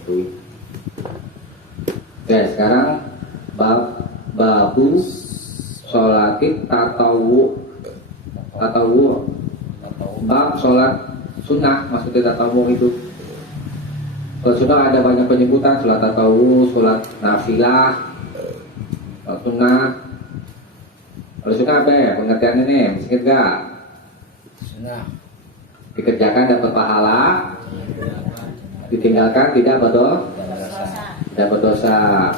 itu. Oke, sekarang babu sholatit tatawu. Bab sholat sunnah, maksudnya tatawu itu. Kalau sudah ada banyak penyebutan, sholat tatawu, sholat nafilah, sholat sunnah. Kalau sunnah apa ya pengertiannya nih? Ingat gak? Sunnah Dikerjakan dapat pahala, ditinggalkan tidak berdosa.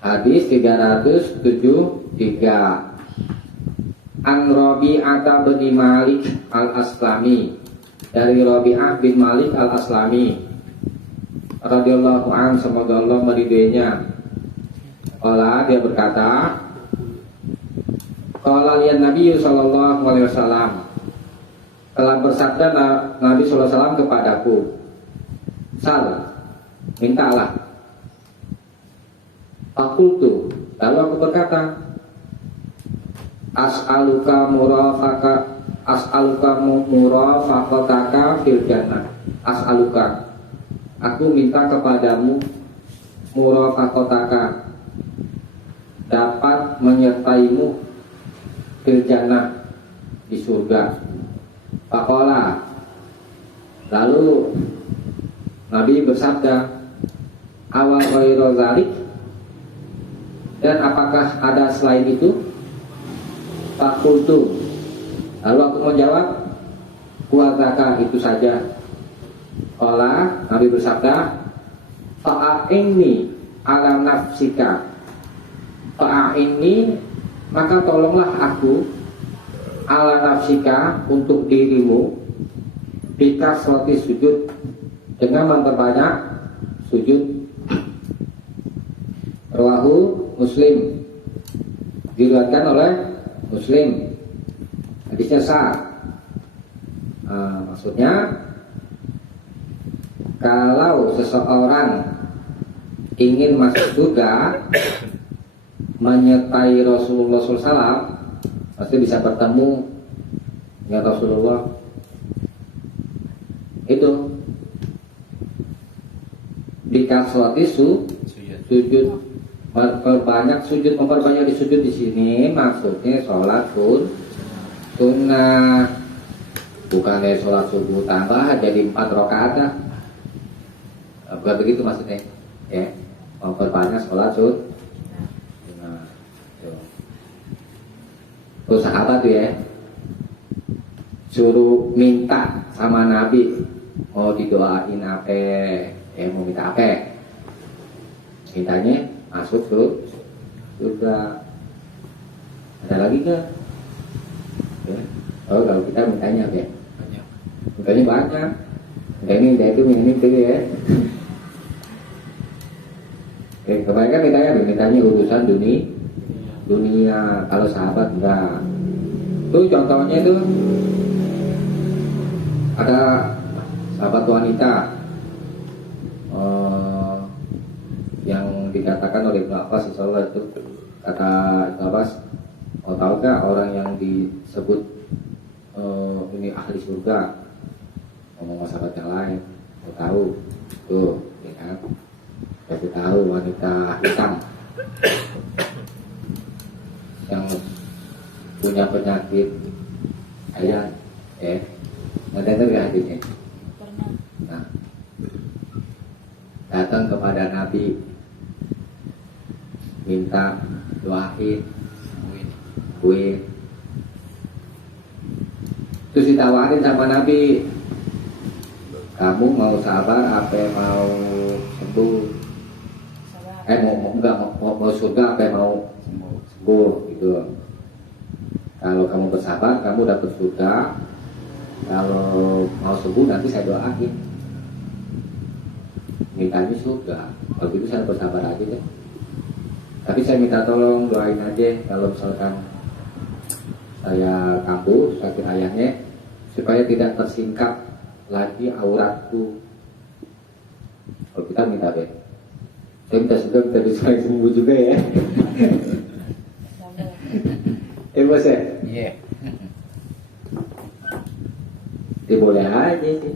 Hadis 373. An Rabi'ah bin Malik al-Aslami, dari Rabi'ah bin Malik al-Aslami radhiyallahu anhu, semoga Allah meridhoinya. Qala, dia berkata, qala liyan Nabi sallallahu alaihi wasallam, telah bersabda Nabi sallallahu alaihi wasallam kepadaku, sal, mintalah. Fakultu, lalu aku berkata, as'aluka murafaqataka fil jannah. As'aluka, aku minta kepadamu murafaqataka, dapat menyertaimu fil jannah, di surga. Faqala, lalu Nabi bersabda, awal ghairu dzalik, dan apakah ada selain itu? Fakultu, lalu aku menjawab, kuataka, itu saja. Qala, Nabi bersabda, fa'inni ala nafsika, fa'inni, maka tolonglah aku, ala nafsika, untuk dirimu, bikasrati sujud, dengan memperbanyak sujud. Rawahu Muslim, diriwayatkan oleh Muslim. Hadisnya sah. Maksudnya, kalau seseorang ingin masuk surga, menyertai Rasulullah SAW, pasti bisa bertemu dengan Rasulullah. Itu dikasrati sujud, memperbanyak sujud. Memperbanyak di sujud di sini maksudnya sholat sunnah, bukan dari sholat subuh tambah jadi 4 rakaat. Bukan begitu maksudnya, ya. Memperbanyak sholat sunnah. Tuh sahabat tuh ya, suruh minta sama Nabi, mau didoain apa, mau minta apa, mintanya masuk surga. Ada lagi ke? Ya. Oh, kalau kita mintanya apa? Mintanya banyak. Minta itu ya. Kebanyakan mintanya urusan dunia. Kalau sahabat enggak. Tuh contohnya itu ada sahabat wanita yang dikatakan oleh Ibnu Abbas, insyaallah itu kata Ibnu Abbas, mau tahukah orang yang disebut ini ahli surga? Ngomong sahabat yang lain, mau tahu tuh, ya kan? Kasih tahu wanita hitam yang punya penyakit ayat, ada nggak hadisnya? Nah, datang kepada Nabi, minta doain kue. Terus ditawarin sama Nabi, kamu mau sabar apa mau sembuh? Mau surga apa mau sembuh gitu. Kalau kamu bersabar kamu dapat surga, kalau mau sembuh nanti saya doain. Mintanya surga, kalau gitu saya bersabar aja deh. Tapi saya minta tolong doain aja kalau misalkan saya kambuh sakit ayahnya, supaya tidak tersingkap lagi auratku. Kalau kita minta deh, saya minta surga, minta bisa sembuh juga ya. Bos ya? Iya. Boleh aja sih.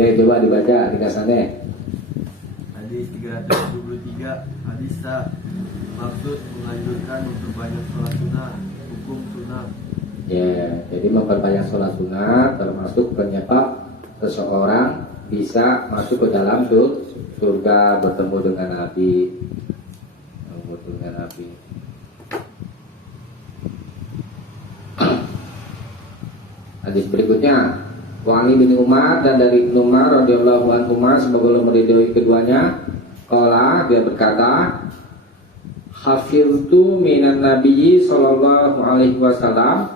Oke, coba dibaca ringkasannya. Hadis 373. Hadis sa. Maksud menganjurkan memperbanyak sholat sunnah. Hukum sunnah. Ya, jadi memperbanyak sholat sunnah termasuk penyebab seseorang bisa masuk ke dalam surga, bertemu dengan Nabi. Hadis berikutnya, wa Ali bin Umar, dan dari Ibnu Umar radhiyallahu anhu semoga Allah meridhoi keduanya, qala, dia berkata, hafiztu minan nabiyyi sallallahu alaihi wasallam,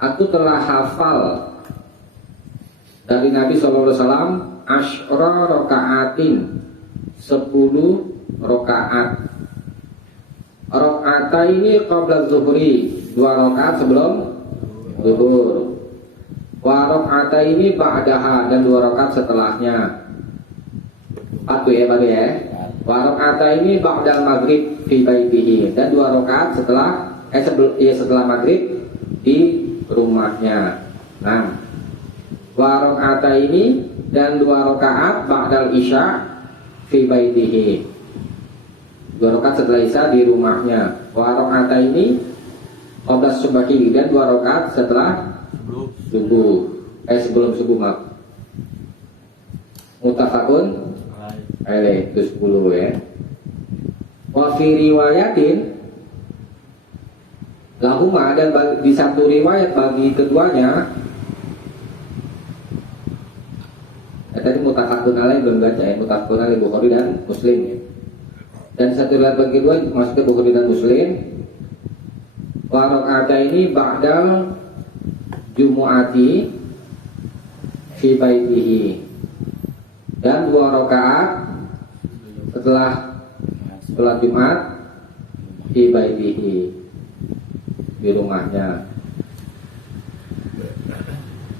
aku telah hafal dari Nabi sallallahu alaihi wasallam asyra rakaatin, 10 rakaat. Rakaat ini qabla zuhri, 2 rakaat sebelum zuhur. Wa rakaat ini ba'daha, dan 2 rakaat setelahnya. 4 ya Pak ya. Wa rakaat ini ba'dal maghrib fi baitihi, dan 2 rakaat setelah maghrib di rumahnya. Nah, wa rakaat ini dan 2 rakaat ba'dal isya fi baitihi, 2 rakaat setelah isya di rumahnya. Wa rakaat ini qabla subuhi, dan 2 rakaat setelah subuh, sebelum subuh maaf. Muttafaqun alaih, itu 10 ya. Wa fi riwayatin lahuma, dan di satu riwayat bagi keduanya. Tadi muttafaqun alaih belum baca ya, muttafaqun alaih Bukhari dan Muslim ya. Dan satu riwayat bagi kedua maksudnya Bukhari dan Muslim. Wa rakaat ini ba'dal Jumu'ati fi baitihi, dan 2 rakaat setelah sholat Jumat fi baitihi, di rumahnya.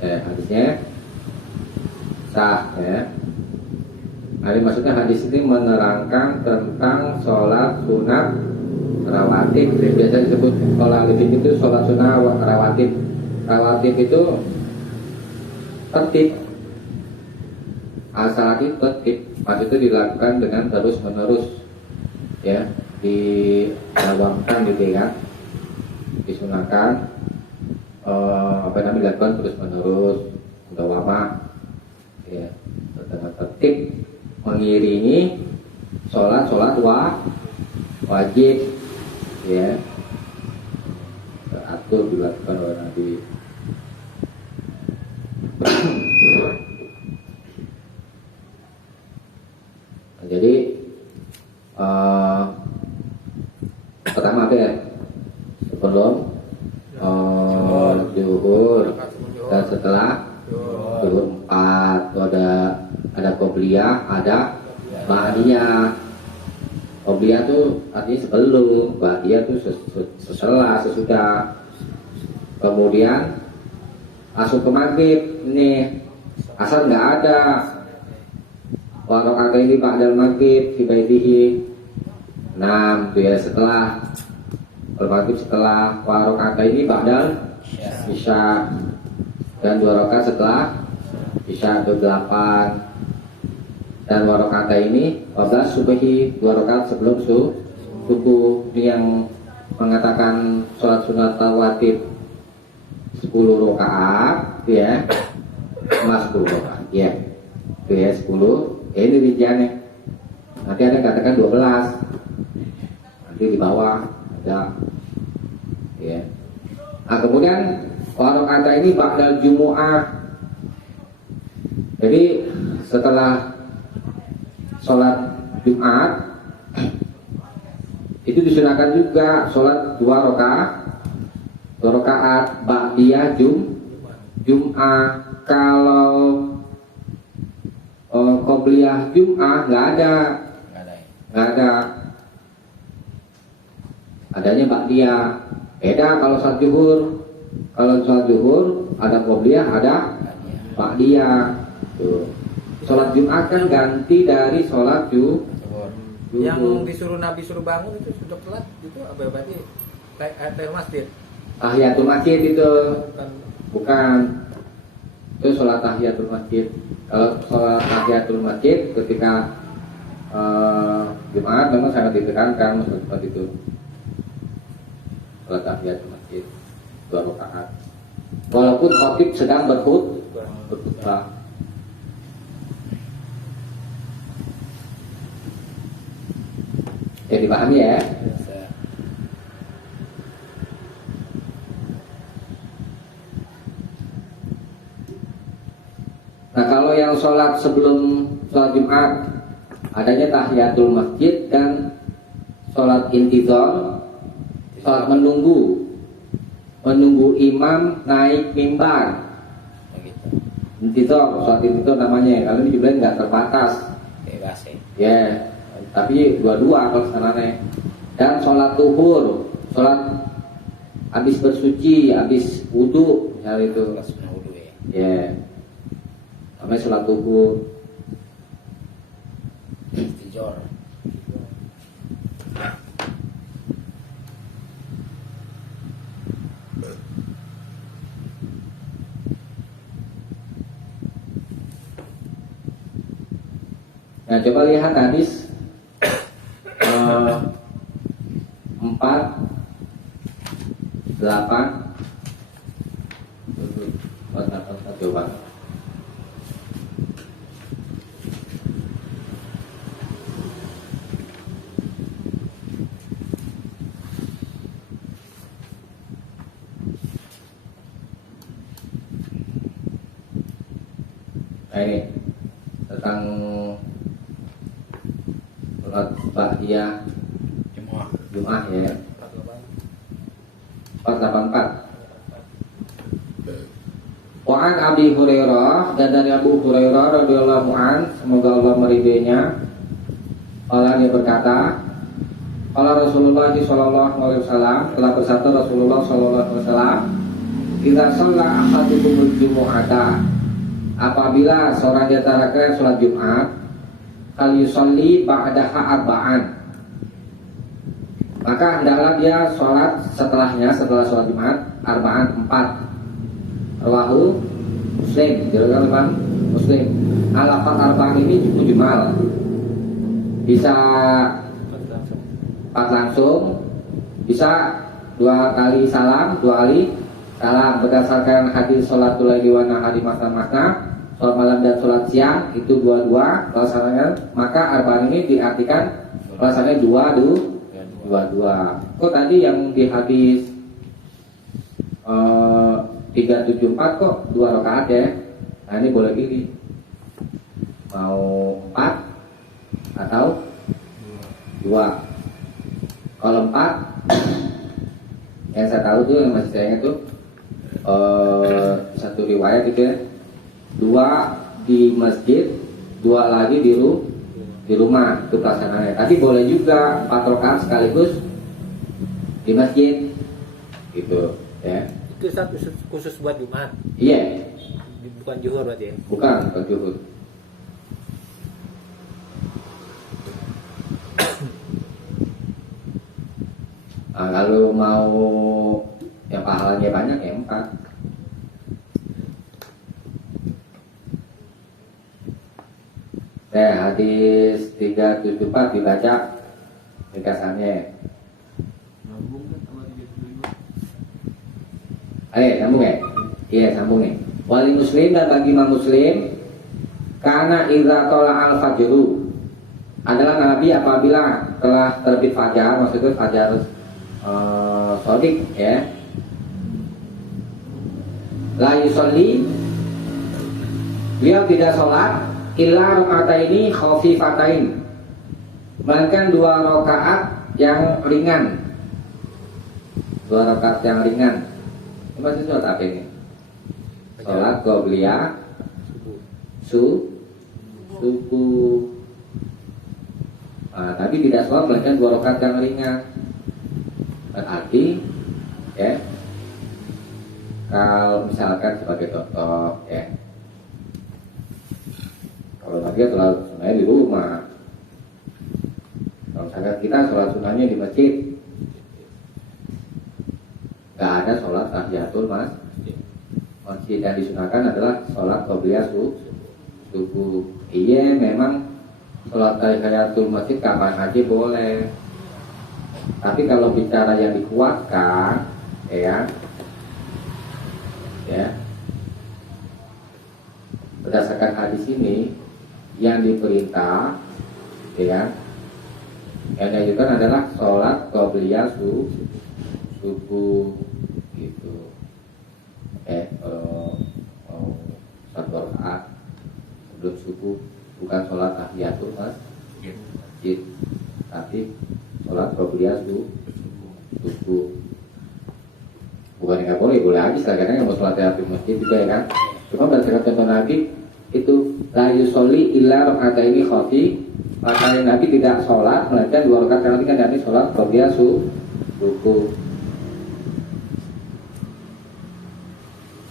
Hadisnya sah ya. Jadi maksudnya hadis ini menerangkan tentang sholat sunat rawatib. Biasanya disebut sholat itu sholat sunat rawatib. Rawatib itu tertib, salat itu tertib, maksudnya dilakukan dengan terus menerus ya, dilawamkan gitu ya, disunahkan dilakukan terus menerus, udah lama ya, dengan tertib mengiringi sholat wajib ya, teratur dilakukan oleh Nabi. Jadi pertama apa ya, sebelum zuhur, dan setelah zuhur 4 ada qobliyah, ada ba'diyah. Qobliyah tuh artinya sebelum, ba'diyah tuh setelah, sesudah. Kemudian langsung ke maghrib nih, asal nggak ada wa rakaat ini ba'dal maghrib fi baitihi. 6 tuh ya, setelah maghrib, setelah wa rakaat ini ba'dal isya, dan 2 rakaat setelah isya, itu 8. Dan wa rakaat ini qabla subuhi, 2 rakaat sebelum subuh. Ini yang mengatakan sholat sunat rawatib 10 rakaat ya, mas 10 rakaat ya, itu ya 10. Ini rinciannya. Nanti ada yang katakan 12, nanti di bawah ada ya. Nah, kemudian wa rakaat ini ba'dal jumu'ah, jadi setelah sholat Jumat itu disunahkan juga sholat 2 rakaat ba'diyah Jum'ah. Kalau qobliyah Jum'ah nggak ada. Adanya ba'diyah. Beda kalau sholat zuhur. Kalau sholat zuhur ada qobliyah, ada ba'diyah. Tuh. Sholat Jumat kan ganti dari sholat zuhur. Yang disuruh Nabi suruh bangun itu sudah telat, itu apa berarti tahiyyatul masjid? Tahiyatul masjid itu bukan. Itu sholat tahiyatul masjid. Kalau sholat tahiyatul masjid ketika Jumat memang sangat ditekankan seperti itu. Sholat tahiyatul masjid 2 rakaat. Walaupun khatib sedang berkhutbah. Jadi dipahami ya. Nah kalau yang sholat sebelum sholat Jumat adanya tahiyatul masjid dan sholat intizar, sholat menunggu imam naik mimbar. Begitu. Intizar, sholat intizar namanya. Kalau ini juga nggak terbatas. Bebas ya. Ya, tapi dua-dua kalau sekarang. Dan sholat tuhur, sholat habis bersuci, habis wudhu, misalnya itu. Kelas wudhu ya. Ya, namanya sholat tuhur. Istijor. Nah, coba lihat hadis 4, 8, coba. Nah ini tentang sholat ba'diyah Jum'ah ya 484. Wa'an Abi Hurairah, dan dari Abu Hurairah radhiyallahu an, semoga Allah meridainya, Allah dia berkata, qala Rasulullah sallallahu alaihi wasallam, telah bersabda Rasulullah sallallahu alaihi wasallam, idza shalla ahadukumul jumu'ata, apabila seorang di antara kalian sholat Jumat, kal yusalli ba'daha arba'an, maka hendaklah dia sholat setelahnya, setelah sholat Jumat, arba'an 4. Rawahu Muslim, diriwayatkan oleh Muslim. Al-lafaz arba'an ini cukup jumal, bisa 4 langsung, bisa 2 kali salam, 2 kali salam. Berdasarkan hadis sholatul laili wa nahari masna-masna, sholat malam dan sholat siang itu 2-2 pelaksanaannya. Maka arba'an ini diartikan pelaksanaannya 2-2. Kok tadi yang di hadis 374 kok 2 rakaat ya? Nah ini boleh pilih, mau 4 atau 2. Kalau 4 yang saya tahu tuh, yang masih saya ingat tuh satu riwayat itu ya, 2 di masjid, 2 lagi di rumah, itu pelaksanaannya. Tapi boleh juga 4 rakaat sekaligus di masjid gitu ya. Itu satu khusus buat Jumat, Iya, bukan zuhur berarti ya. bukan zuhur. Nah, kalau mau yang pahalanya banyak ya 4. Hadis 374 dibaca ringkasannya. Nyambung kan sama 35. Ayo sambung ya. Iya sambung nih. Wali Muslim, dan bagi Imam Muslim, karena idza tola al fajru adalah Nabi apabila telah terbit fajar, maksudnya fajar sodik ya, la yusolli, beliau tidak sholat illa raka'ataini khafifatain, melainkan 2 rakaat yang ringan. 2 rakaat yang ringan. Ini masih sholat apa ini? Sholat qobliyah subuh. Nah, tapi tidak sholat melainkan 2 rakaat yang ringan. Berarti ya, kalau misalkan sebagai contoh ya, kalau Nabi sholat sunnahnya di rumah, kalau misalkan kita sholat sunnahnya di masjid, gak ada sholat tahiyatul masjid. masjid yang disunahkan adalah sholat qobliyah subuh. Iya memang sholat tahiyatul masjid kapan aja boleh. Tapi kalau bicara yang dikuatkan, ya berdasarkan hadis ini yang diperintah, ya yang diajukan adalah sholat qobliyah subuh gitu. Kalau mau satu rakaat sebelum subuh, bukan sholat tahiyatul masjid, tapi sholat qobliyah subuh. Bukan nggak boleh aja kadang-kadang yang mau sholat tahiyatul masjid juga ya kan. Cuma berdasarkan contoh Nabi itu la yusolli illa rakaataini khafi, maka Nabi tidak sholat melainkan 2 rakaat karena kan Nabi sholat qobliyah subuh.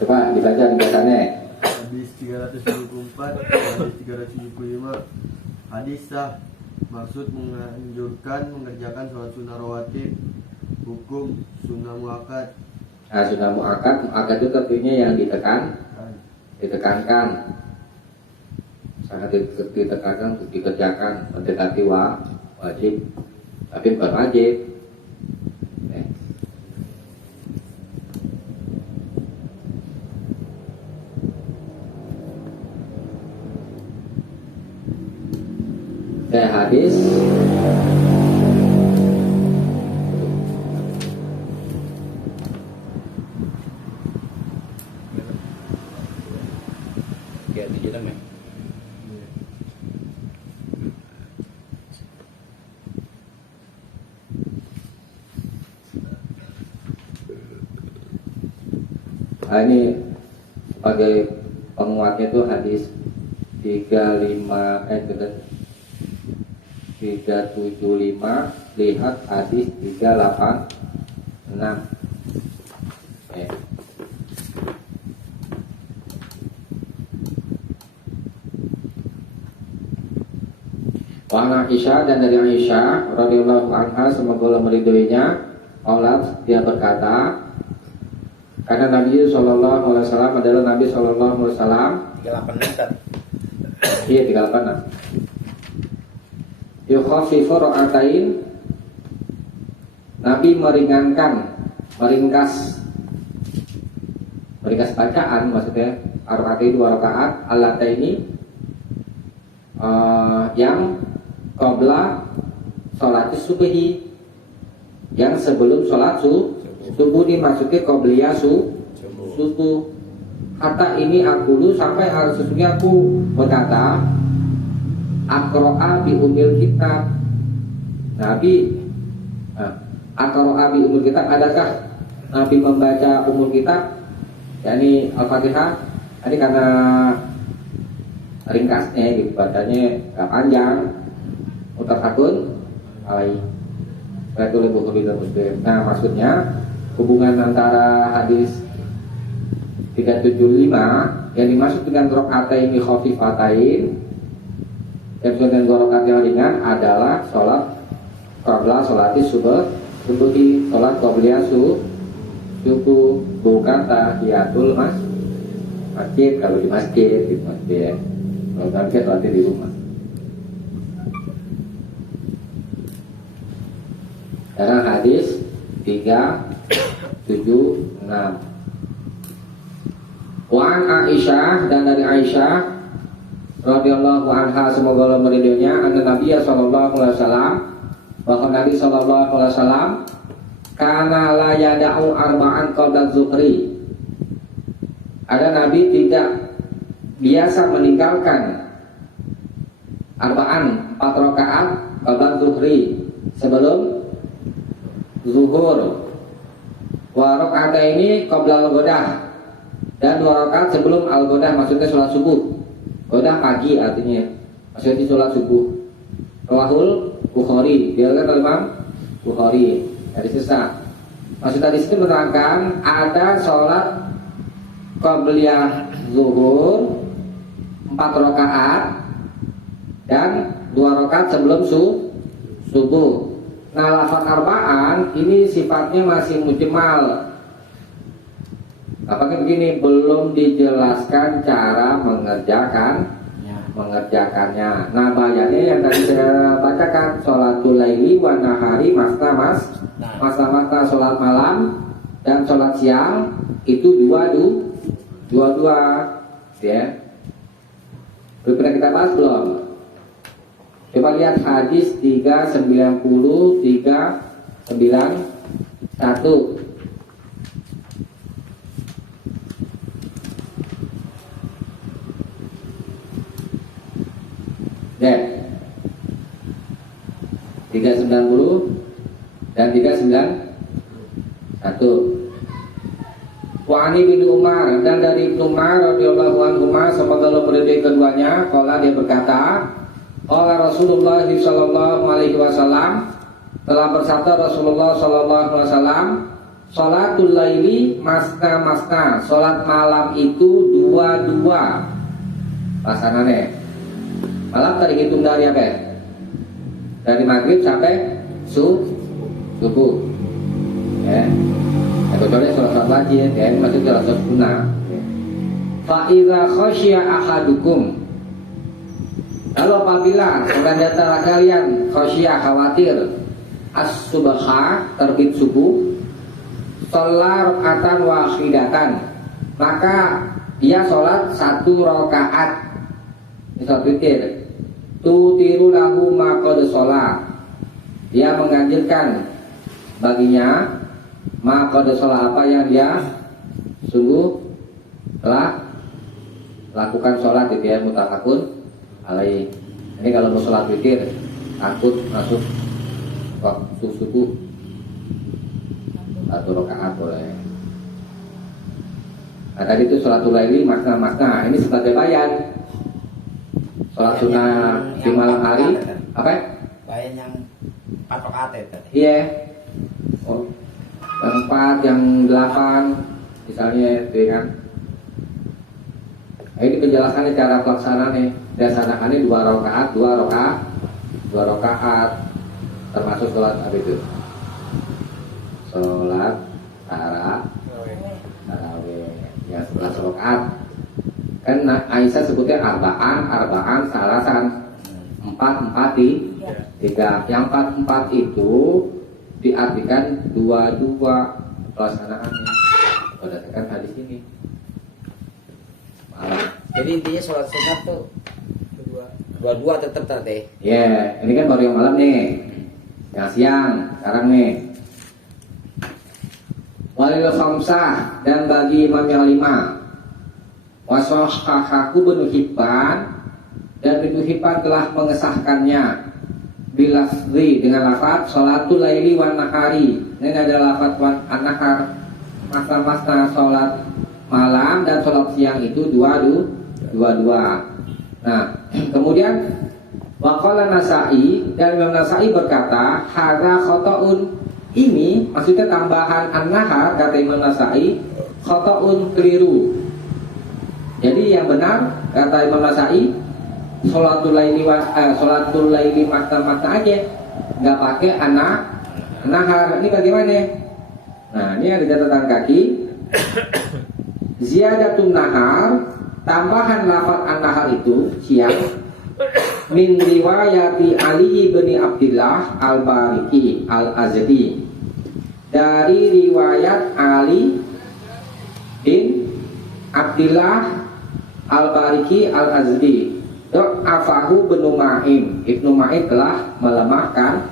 Coba dibaca biasanya. Hadis 374, hadis 375. Hadis sah, maksud menganjurkan mengerjakan sholat sunnah rawatib. Hukum sunnah muakkad. Nah, sunnah muakkad itu artinya yang ditekankan, sangat ditekankan untuk dikerjakan, mendekati wajib, tapi bukan wajib. Hadis Ya, 76 ya. ini sebagai penguatnya itu hadis 375, lihat hadis 386. Wa Aisyah, dan dari Aisyah radhiyallahu anha semoga Allah meridhoinya, Allah dia berkata, karena Nabi sallallahu alaihi wasallam adalah Nabi sallallahu alaihi wasallam 38 meter. Iya 38. Yukhaffifu ra'atain, Nabi meringkas bacaan, maksudnya rakaat 2 rakaat allataini yang qabla sholat subuhi, yang sebelum sholat subuh. Ini maksudnya qobliyah subuh. Kata ini aku sampai harus sesungguhnya aku berkata akro'a bi umil kitab. Nabi akro'a bi umil kitab, adakah Nabi membaca umul kitab, yakni Al-Fatihah? Ini karena ringkasnya gitu, bacanya gak panjang. Mutakakun itu lebih Bukhari dan Muslim. Nah, maksudnya hubungan antara hadis 375 yang dimaksud dengan rakaataini khafifatain yang dengan rakaat yang ringan adalah sholat qabla sholati subuhi, sholat qobliyah subuh, bukan tahiyatul masjid. Kalau di masjid ya. Kalau target sholatnya di rumah. Sekarang hadis 376. Wan Aisyah, dan dari Aisyah radhiyallahu anha semoga Allah meridhoinya, anna Nabi sallallahu alaihi wasallam, bahwa Nabi sallallahu alaihi wasallam kana la yada'u arba'an qabla zuhri. Ada Nabi tidak biasa meninggalkan arba'an 4 rakaat qabla zuhri, sebelum zuhur. Wa rakaataini qabla al-ghadah, dan 2 rakaat sebelum al-ghadah, maksudnya sholat subuh. Ghadah pagi artinya, maksudnya sholat subuh. Rawahul Bukhari, diriwayatkan oleh Imam Bukhari. Dari sisa maksud hadis itu menerangkan ada sholat qabliyah zuhur 4 rakaat dan 2 rakaat sebelum subuh. Nah, lafaz arba'an ini sifatnya masih mujmal. Apakah begini, belum dijelaskan cara mengerjakannya. Nah, bayarnya yang tadi saya bacakan, sholatul laili wa nahari masa sholat malam dan sholat siang itu dua ya. Belum pernah kita bahas belum? Coba lihat hadis 390 391. Dan 390 dan 391. Wa ani bin Umar, dan dari Ibnu Umar radhiyallahu anhu, semoga Allah meridai keduanya, qala dia berkata, qala Rasulullah sallallahu alaihi wasallam, telah bersabda Rasulullah sallallahu alaihi wasallam, sholatul laili masna, salat malam itu dua. Pasangannya malam tadi hitung dari apa? Dari maghrib sampai subuh. Ya. Kecuali sholat wajib, ya, masuk sholat sunnah. Fa idza khasyiya ahadukum. Kalau apabila seorang di antara kalian khasyiya, khawatir, as-subha, terbit subuh, sholat rakatan wahidatan, maka dia sholat 1 rakaat. Misal witir. Tutiru lahu ma qad sholat. Dia menganjurkan baginya ma qad sholat, apa yang dia sungguh telah lakukan sholat itu ya, mutafakun alaih. Ini kalau mau sholat witir takut masuk waktu subuh 1 rakaat boleh. Nah, tadi itu sholatul laili makna. Ini sebagai bayan. Sholat sunnah di malam hari apa? Bayan yang 4 rakaat itu. Iya. Oh, yang 4, yang 8 misalnya itu kan. Nah, ini penjelasannya cara pelaksananya. Dasarnya 2 rakaat termasuk sholat apa itu? Sholat tarawih. Ya, 11 rakaat. Kan Aisyah sebutnya arba'an salasan, 4 3. Yang 4 itu diartikan 2 pelaksanaannya berdasarkan hadis ini. Jadi intinya sholat sunat tuh dua tetap tadi. Ya, ini kan baru yang malam nih. Yang siang sekarang nih. Walil khamsah, dan bagi imam yang 5. Wasohahaku Ibnu Hibban, dan Ibnu Hibban telah mengesahkannya bilafzi dengan lafaz sholatul laili wan nahari. Ini adalah lafaz wan an-nahar, masa sholat malam dan sholat siang itu dua. Nah, kemudian waqala Nasa'i, dan Imam Nasa'i berkata hadza khata'un, ini maksudnya tambahan an-nahar, kata Imam Nasa'i, khata'un, keliru. Jadi yang benar kata Imam Nasa'i, sholatul laili makna aja, nggak pakai nahar. Ini bagaimana? Nah, ini ada catatan kaki. Ziyadatun nahar, tambahan lafaz an-nahar itu siang, min riwayati Ali bin Abdullah al-Bariki al-Azdi, dari riwayat Ali bin Abdullah al-Bariki al-Azdi. Afahu Ibnu Ma'in, Ibnu Ma'in telah melemahkan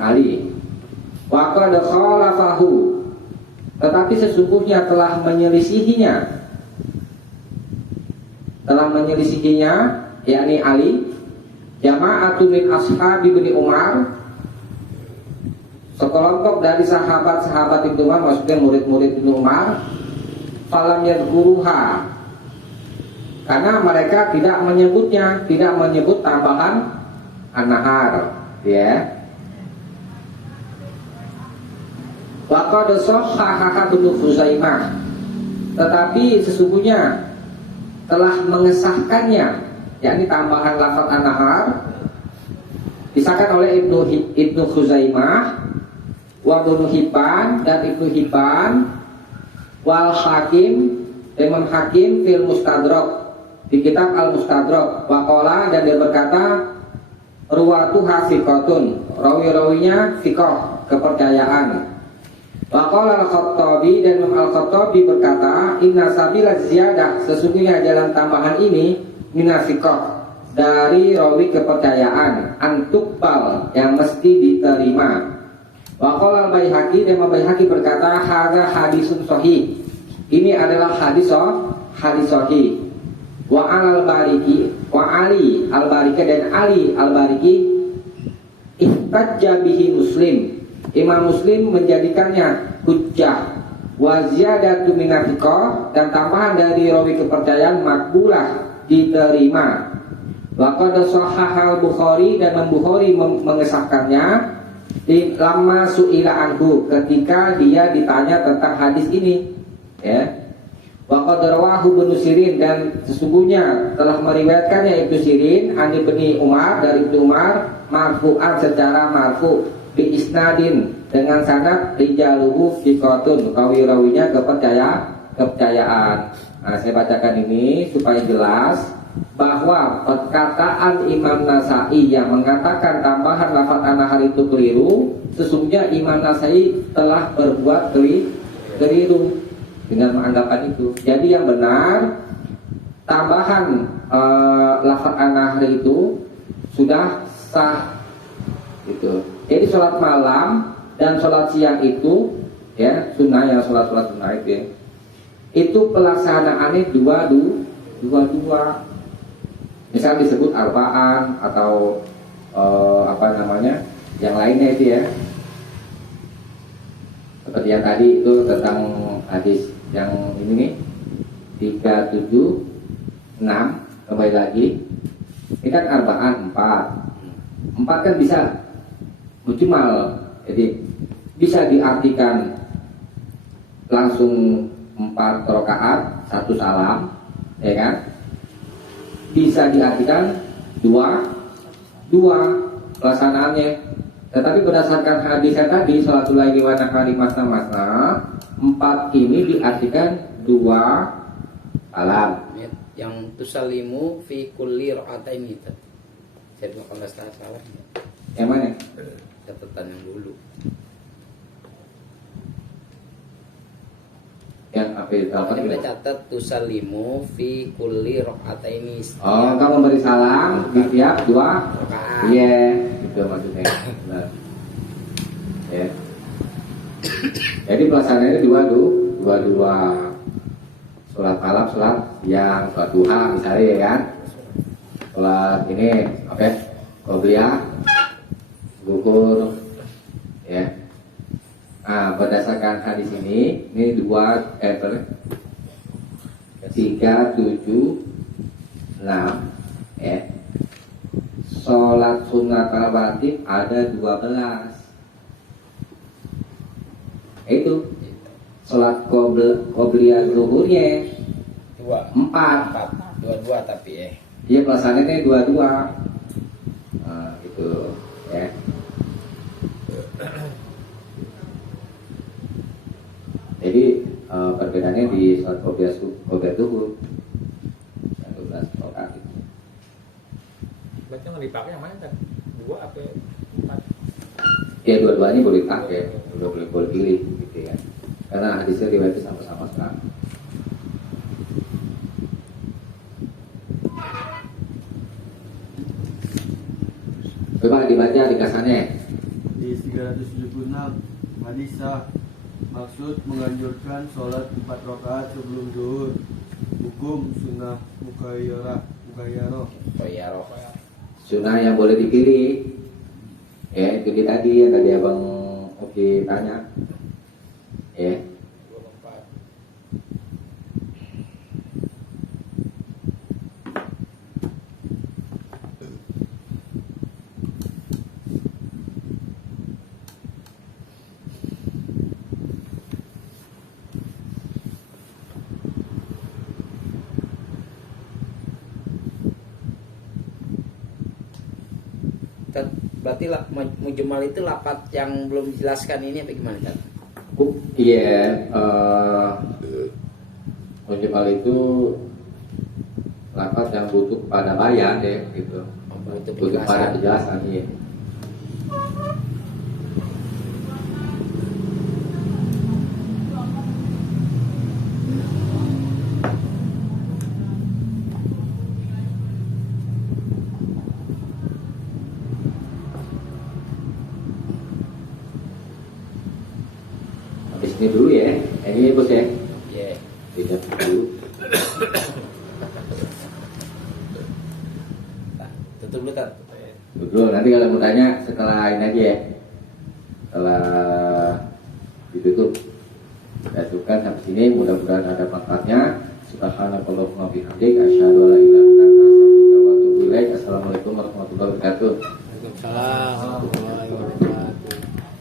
Ali. Wa qad khalafahu, tetapi sesungguhnya telah menyelisihinya, yakni Ali, jama'atun min ashabi Ibnu Umar, sekelompok dari sahabat-sahabat Ibnu Umar, maksudnya murid-murid Ibnu Umar, falam yadhkuruha, karena mereka tidak menyebut tambahan an-nahar, ya. Wa qad sahhaha Ibnu Khuzaimah, tetapi sesungguhnya telah mengesahkannya, yakni tambahan lafaz an-nahar disahkan oleh Ibnu Khuzaimah, wa Ibnu Hibban, dan Ibnu Hibban, Wal Hakim, Imam Hakim fil Mustadrak, di kitab Al Mustadrak. Waqala, dan dia berkata, ruwatuha thiqatun, rawi-rawinya thiqah, kepercayaan. Waqala Al-Khattabi, dan Imam Al-Khattabi berkata, inna sabila ziyadah, sesungguhnya jalan tambahan ini minafiqah, dari rawi kepercayaan, antukbal, yang mesti diterima. Waqala Al-Baihaqi, dan Imam Baihaqi berkata, hadza hadisun sahih, ini adalah hadis sahih. Wa al-Bariki, wa Ali al-Bariki, dan Ali al-Bariki ihtajja bihi Muslim, Imam Muslim menjadikannya hujjah. Wa ziyadatu minafiqah, dan tambahan dari rawi kepercayaan makbulah, diterima. Wa qad shahhahal Bukhari, dan Bukhari mengesahkannya di lama su'ila anhu, ketika dia ditanya tentang hadis ini, ya. Wa qad rawahu Ibnu Sirin, dan sesungguhnya telah meriwayatkannya Ibnu Sirin an Ibnu Umar, dari Ibnu Umar marfu'an, secara marfu, bi isnadin, dengan sanad rijaluhu thiqatun, rawi-rawinya kepercayaan. Nah, saya bacakan ini supaya jelas bahwa perkataan Imam Nasai yang mengatakan tambahan lafaz anahar itu keliru, sesungguhnya Imam Nasai telah berbuat keliru dengan menganggapan itu. Jadi yang benar, tambahan lafaz anahar itu sudah sah gitu. Jadi sholat malam dan sholat siang itu, ya, sunnah, ya, sholat sunnah itu, ya, itu pelaksanaannya dua. Misal disebut arba'an atau yang lainnya itu, ya. Seperti yang tadi itu tentang hadis yang ini nih 376, kembali lagi. Ini kan arba'an 4 kan bisa mujmal, jadi bisa diartikan langsung 4 rakaat 1 salam, ya kan? Bisa diartikan dua pelaksanaannya. Tetapi berdasarkan hadisnya tadi, sholatul laili wa nahari masna, 4 ini diartikan 2 salam. Yang tusalimu fi kulli ra'atain itu. Saya kalau nggak salah. Yang mana? Catatan yang dulu. Yang apa itu? Kita catat tusalimu fi kulli ra'ataini. Oh, kamu memberi salam di tiap 2 rakaat. Iya, itu maksudnya. Benar. Ya. Jadi pelaksanaannya 2 sholat malam, sholat siang, sholat duha misalnya, ya kan? Sholat ini qobliyah, gugur, ya. Nah, berdasarkan hadis ini 376, ya. Sholat sunat rawatib ada 12. Itu sholat qobliyah zuhurnya 4. 2 tapi ya. Iya, pelaksanaannya 2. Nah, itu, ya. Jadi perbedaannya di sholat qobliyah zuhur 12 rakaat itu. Berarti yang dipakai yang mana kan? 2 apa 4? Ya, dua-duanya boleh pakai, boleh pilih gitu ya. Karena hadisnya riwayatnya sama-sama sekarang. Coba dibaca ringkasannya. Di 376 hadis sah, maksud menganjurkan sholat 4 rakaat sebelum zuhur. Hukum sunnah mukhayyarah. Koyaro. Sunnah yang boleh dipilih. Ya, itu dia tadi yang tadi Abang Oki tanya. Ya. Berarti mujmal itu lapat yang belum dijelaskan ini apa gimana kan? Iya, mujmal itu lafaz yang butuh pada bayan deh gitu. Butuh pada kejelasan iya. Habis ini dulu ya. Ini bos ya. Iya. Tidak dulu. Nah, tutup dulu kan. Dulu nanti kalau mau tanya setelah ini aja ya. Setelah ditutup. Kita cukupkan sampai sini. Mudah-mudahan ada manfaatnya. Subhanallahumma bihamdik asyhadu an la ilaha illa anta astaghfiruka wa atubu ilaik. Assalamualaikum warahmatullahi wabarakatuh.